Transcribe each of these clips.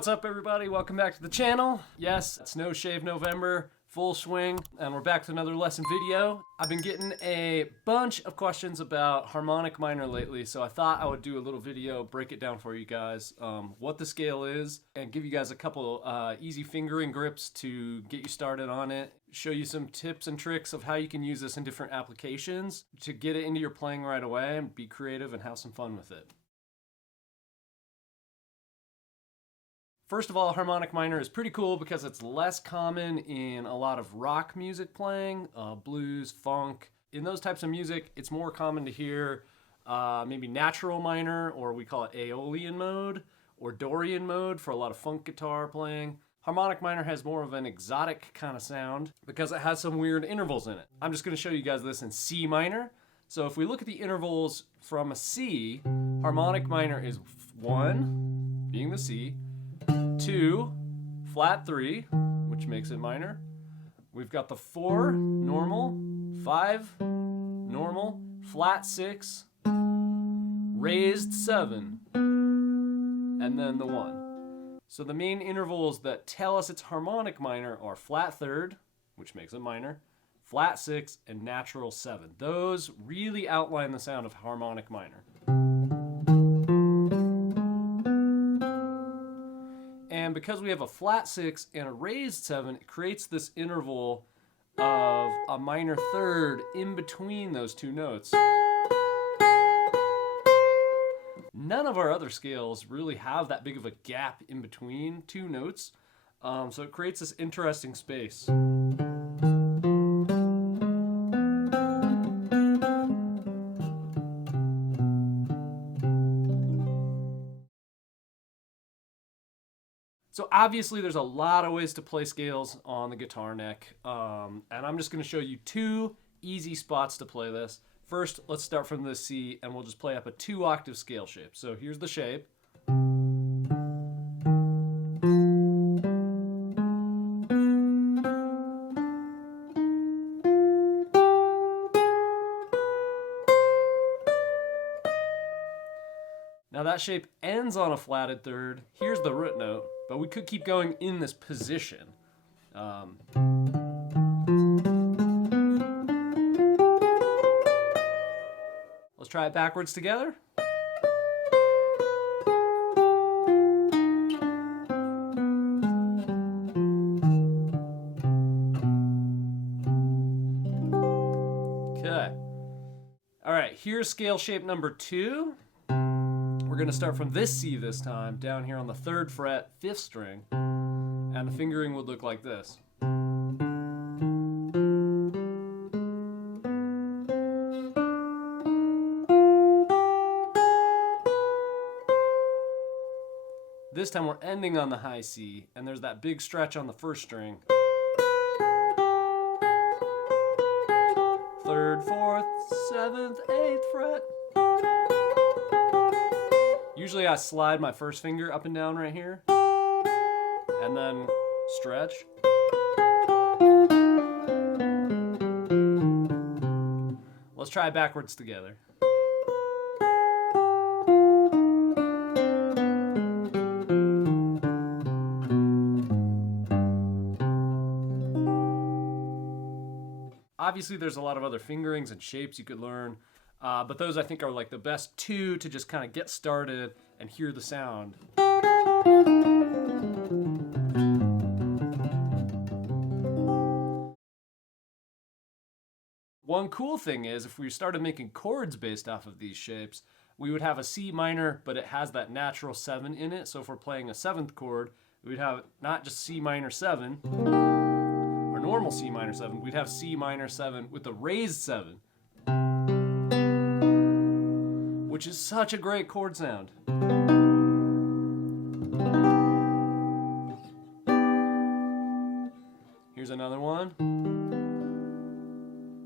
what's up everybody? Welcome back to the channel. Yes, it's No Shave November, full swing, and we're back to another lesson video. I've been getting a bunch of questions about harmonic minor lately, so I thought I would do a little video, break it down for you guys, what the scale is, and give you guys a couple easy fingering grips to get you started on it, show you some tips and tricks of how you can use this in different applications to get it into your playing right away and be creative and have some fun with it. First of all, harmonic minor is pretty cool because it's less common in a lot of rock music playing, blues, funk. In those types of music, it's more common to hear maybe natural minor, or we call it Aeolian mode, or Dorian mode for a lot of funk guitar playing. Harmonic minor has more of an exotic kind of sound because it has some weird intervals in it. I'm just going to show you guys this in C minor. So if we look at the intervals from a C, harmonic minor is 1, being the C, 2, flat 3, which makes it minor. We've got the 4, normal, 5, normal, flat 6, raised 7, and then the 1. So the main intervals that tell us it's harmonic minor are flat 3rd, which makes it minor, flat 6, and natural 7. Those really outline the sound of harmonic minor. And because we have a flat 6 and a raised 7, it creates this interval of a minor third in between those two notes. None of our other scales really have that big of a gap in between two notes, so it creates this interesting space. So obviously there's a lot of ways to play scales on the guitar neck, and I'm just going to show you 2 easy spots to play this. First, let's start from the C, and we'll just play up a 2-octave scale shape. So here's the shape. Now that shape ends on a flatted 3rd. Here's the root note, but we could keep going in this position. Let's try it backwards together. Okay. All right, here's scale shape number 2. We're going to start from this C this time, down here on the 3rd fret, 5th string, and the fingering would look like this. This time we're ending on the high C, and there's that big stretch on the 1st string. 3rd, 4th, 7th, 8th fret. Usually I slide my 1st finger up and down right here, and then stretch. Let's try it backwards together. Obviously there's a lot of other fingerings and shapes you could learn, but those I think are like the best 2 to just kind of get started and hear the sound. One cool thing is if we started making chords based off of these shapes, we would have a C minor, but it has that natural 7 in it. So if we're playing a 7th chord, we'd have not just C minor 7, or normal C minor 7, we'd have C minor 7 with a raised 7. Which is such a great chord sound. Here's another one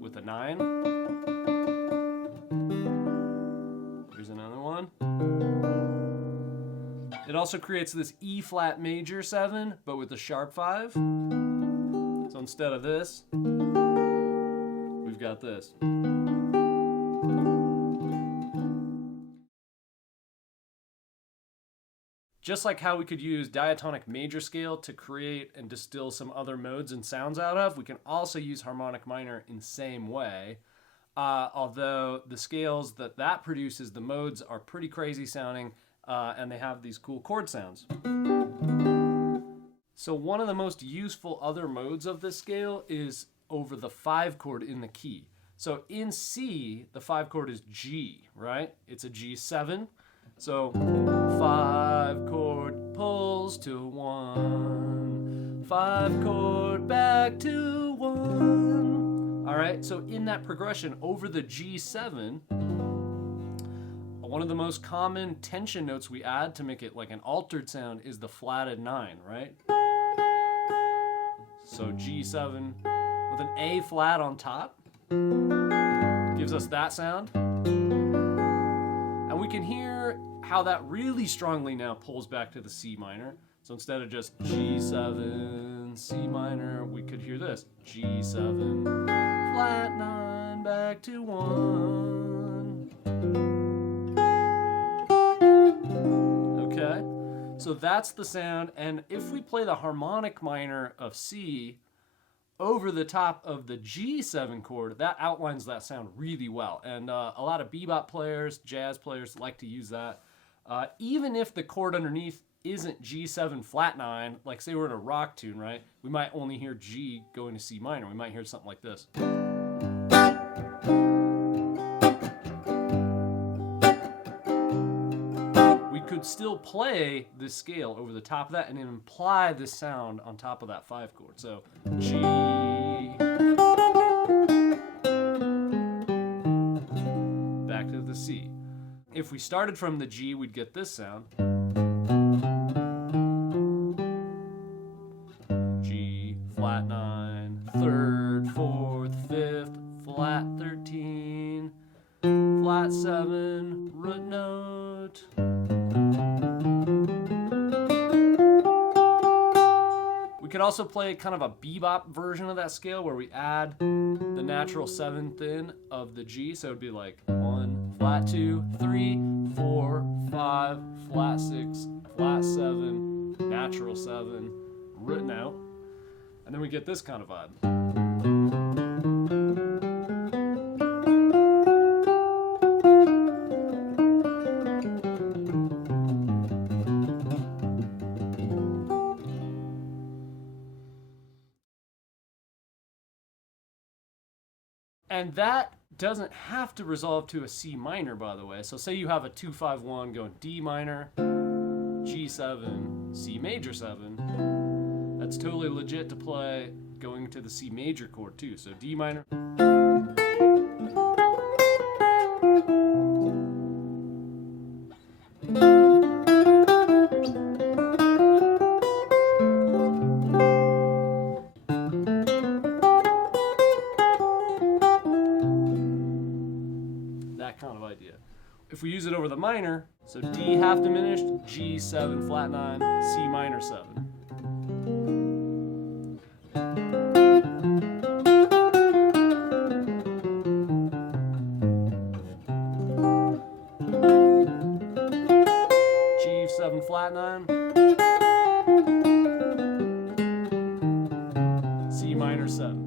with a 9. Here's another one. It also creates this E flat major 7, but with a sharp 5. So instead of this, we've got this. Just like how we could use diatonic major scale to create and distill some other modes and sounds out of, we can also use harmonic minor in the same way. Although the scales that produces, the modes are pretty crazy sounding, and they have these cool chord sounds. So one of the most useful other modes of this scale is over the 5 chord in the key. So in C, the 5 chord is G, right? It's a G7. So 5 chord pulls to 1, 5 chord back to 1. All right, so in that progression over the G7, one of the most common tension notes we add to make it like an altered sound is the flatted 9, right? So G7 with an A flat on top gives us that sound. And we can hear how that really strongly now pulls back to the C minor. So instead of just G7, C minor, we could hear this. G7, flat 9, back to 1. Okay, so that's the sound. And if we play the harmonic minor of C over the top of the G7 chord, that outlines that sound really well. And a lot of bebop players, jazz players like to use that. Even if the chord underneath isn't G7 flat 9, like say we're in a rock tune, right? We might only hear G going to C minor. We might hear something like this. We could still play this scale over the top of that and then imply this sound on top of that 5 chord. So G, back to the C. If we started from the G, we'd get this sound. G, flat 9, 3rd, 4th, 5th, flat 13, flat 7, root note. We could also play kind of a bebop version of that scale where we add the natural 7th in of the G. So it'd be like 1, flat 2, 3, 4, 5, flat 6, flat 7, natural 7, root note. And then we get this kind of vibe. And that doesn't have to resolve to a C minor, by the way. So say you have a 2-5-1 going D minor, G7, C major 7. That's totally legit to play going to the C major chord too. So D minor. Kind of idea. If we use it over the minor, so D half diminished, G7 flat 9, C minor 7. G7 flat 9, C minor 7.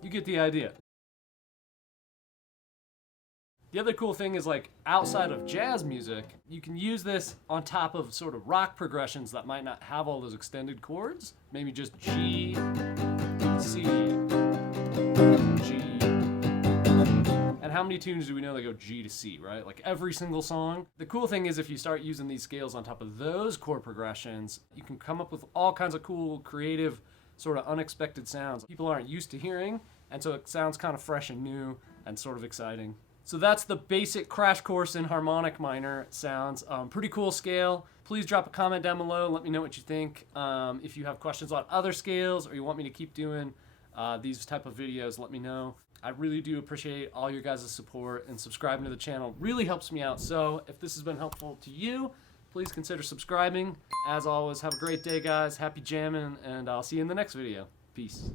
You get the idea. The other cool thing is, like, outside of jazz music, you can use this on top of sort of rock progressions that might not have all those extended chords. Maybe just G, C, G. And how many tunes do we know that go G to C, right? Like every single song. The cool thing is if you start using these scales on top of those chord progressions, you can come up with all kinds of cool, creative, sort of unexpected sounds people aren't used to hearing. And so it sounds kind of fresh and new and sort of exciting. So that's the basic crash course in harmonic minor sounds. Pretty cool scale. Please drop a comment down below and let me know what you think. If you have questions on other scales or you want me to keep doing these type of videos, let me know. I really do appreciate all your guys' support, and subscribing to the channel really helps me out. So if this has been helpful to you, please consider subscribing. As always, have a great day, guys. Happy jamming, and I'll see you in the next video. Peace.